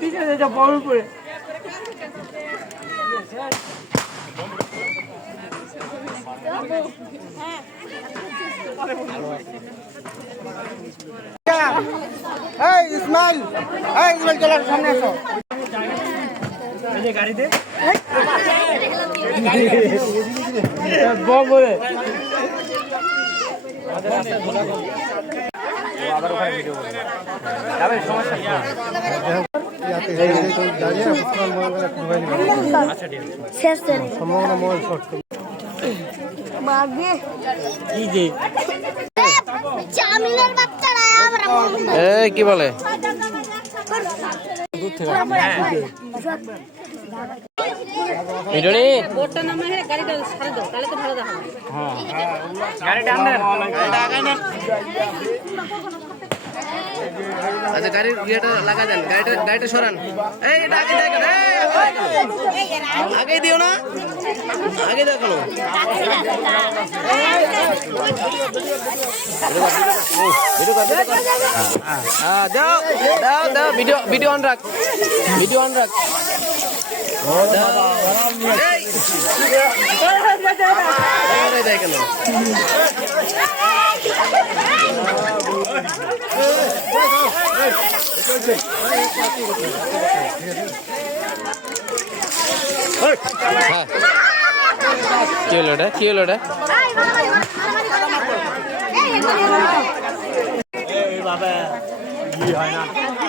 ঠিক আছে এটা বড় করে এই ইসমাইল এই শেষ মাগে কি যে চামিলের বাচ্চারা আমরা এই কি বলে? ভিডিও নি বোর্ডটা নামে হ্যাঁ গাড়িটা ছাড়ে দাও তাহলে তো ভালো দেখাবে গাড়িটা আন্দার আচ্ছা গাড়ির ইয়েটা লাগা দেন গাড়িটা গাড়িটা সরান এই এটা আগে দেখেন আগে দিও না আগে দেখো হ্যাঁ দাও দাও দাও ভিডিও ভিডিও অন রাখ ভিডিও অন রাখ। দেখেন হ্যাঁ কি হলো এটা কি হলো এটা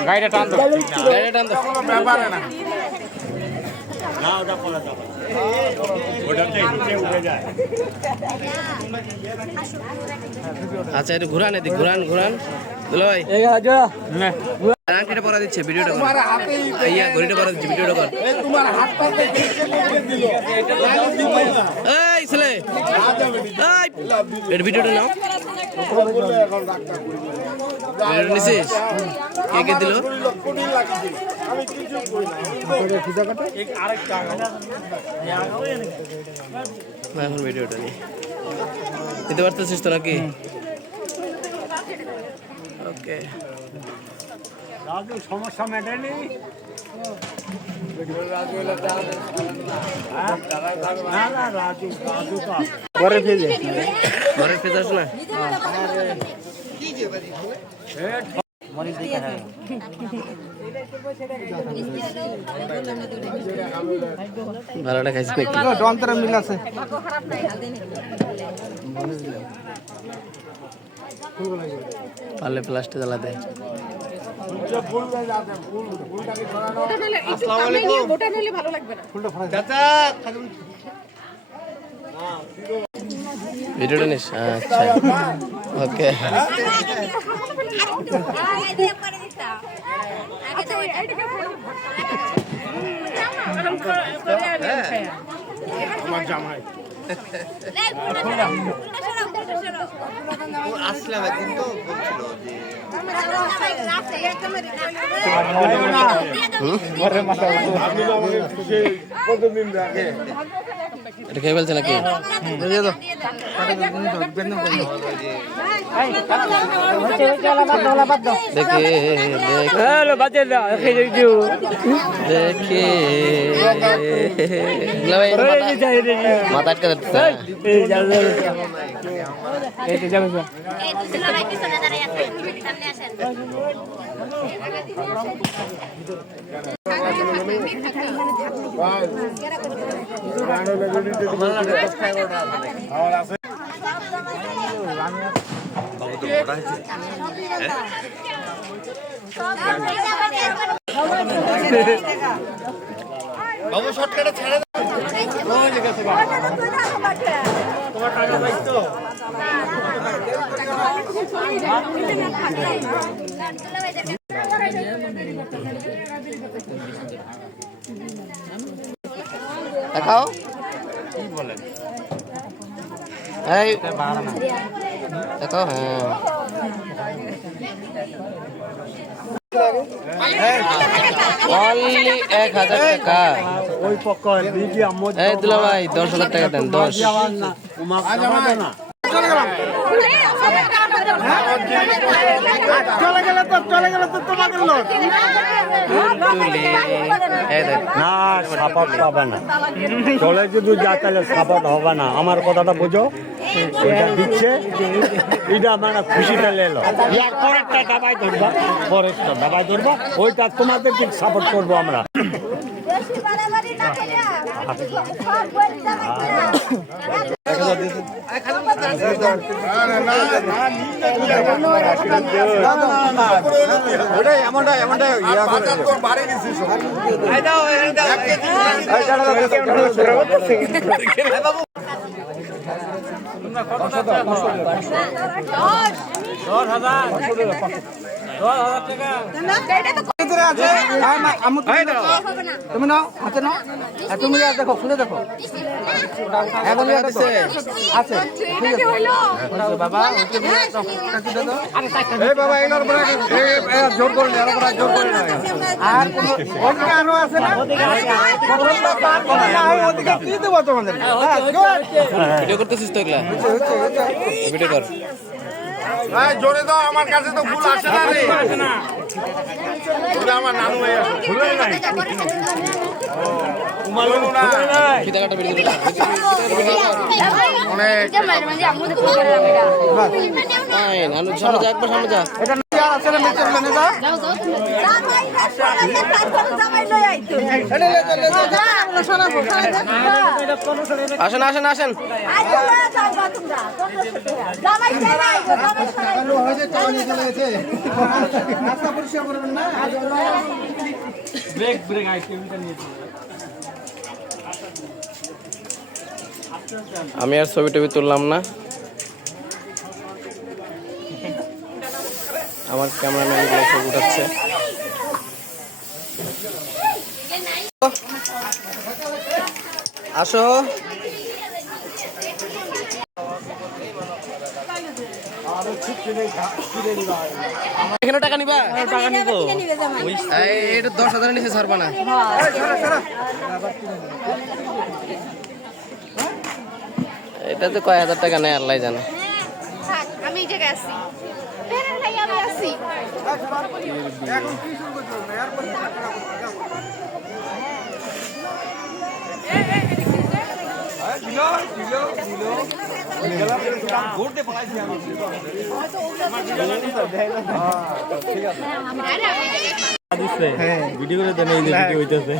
গাড়িটা টান তো গাড়িটা টান দাও। আচ্ছা একটু ঘুরান এদিক ঘুরান ঘুরান ভাই আংটিটা পরা দিচ্ছে ভিডিওটা কর ইয়া ঘড়িটা পরা দিচ্ছে ভিডিওটা কর। এই ছেলে। এই। ভিডিওটা নাও। ভিডিওটা নিছিস? কে কে দিল? না, এখন ভিডিওটা নিয়ে দিতে পারতেছিস তো নাকি? ওকে রাজু সমস্যা মেটেনি? না না রাজু রাজু তো পরে ফেলে না। ভালোটা খাইছি ডন্তরা মিল আছে? পারলে প্লাস্টিক জ্বালা দেয় ভিডিওটা নিস আচ্ছা। ওকে। আমার জামাই। আসলাম একদিন তো বলছিল যে কতদিন আগে এটা খেয়ে ফেলছে নাকি দেখে দেখ দেখে গুলা ভাই, ওরে মাথা- যে যাই রে মাথা আটকে ধরতেছে এই যাও যাও এই যে যাও যাও বাবু শর্টকাটে ছেড়ে দেখাও। কি বলেন এই। দেখো হ্যাঁ। অনলি এক হাজার টাকা। এই দুলা ভাই দশ হাজার টাকা দেন দশ। না চলে গেলে তো চলে গেলে তো তোমাদের লোক। তুলে এই দেখ না সাপোর্ট পাবে না। চলে যদি যা তাহলে সাপোর্ট হবে না। আমার কথাটা বুঝো। এটা দিচ্ছে। এটা মানে খুশিটা লেলো ইয়ার পরেরটা দাবাই ধরবা পরেরটা দাবাই ধরবা ওইটা তোমাদের দিক সাপোর্ট করব আমরা। এমনটা এমনটা ইয়া করে ভিতরে আছে হ্যাঁ, মা, আম্মু, তুমি নাও। তুমি নাও হাতে নাও। আর তুমি দেখো খুলে দেখো। এখন আছে। ঠিক আছে। বাবা জোর করে জোর করে আর কোনো- আরও আছে না? ওদিকে দেবো তোমাদের? হ্যাঁ, ভিডিও করতেছিস তো এগুলা। ভিডিও কর। জোরে দাও আমার কাছে তো ফুল আসে না রে। ওটা আমার নানু ভাই ফুল নাই? অনেক। একবার সামনে যা। আসেন আসেন আসেন। আমি আর ছবি টবি তুললাম না। আমার ক্যামেরাম্যানগুলো ছবি উঠাচ্ছে। আসো। টাকা নিবা? টাকা নিব এটা দশ হাজার নিচে ছাড়বা না। তো কয় হাজার টাকা নেই আল্লাহ জানে। আমি আমি আছি। এখন কি শুরু করছ এরপরে ভিডিও করে দেন এই যে ভিডিও হইতেছে।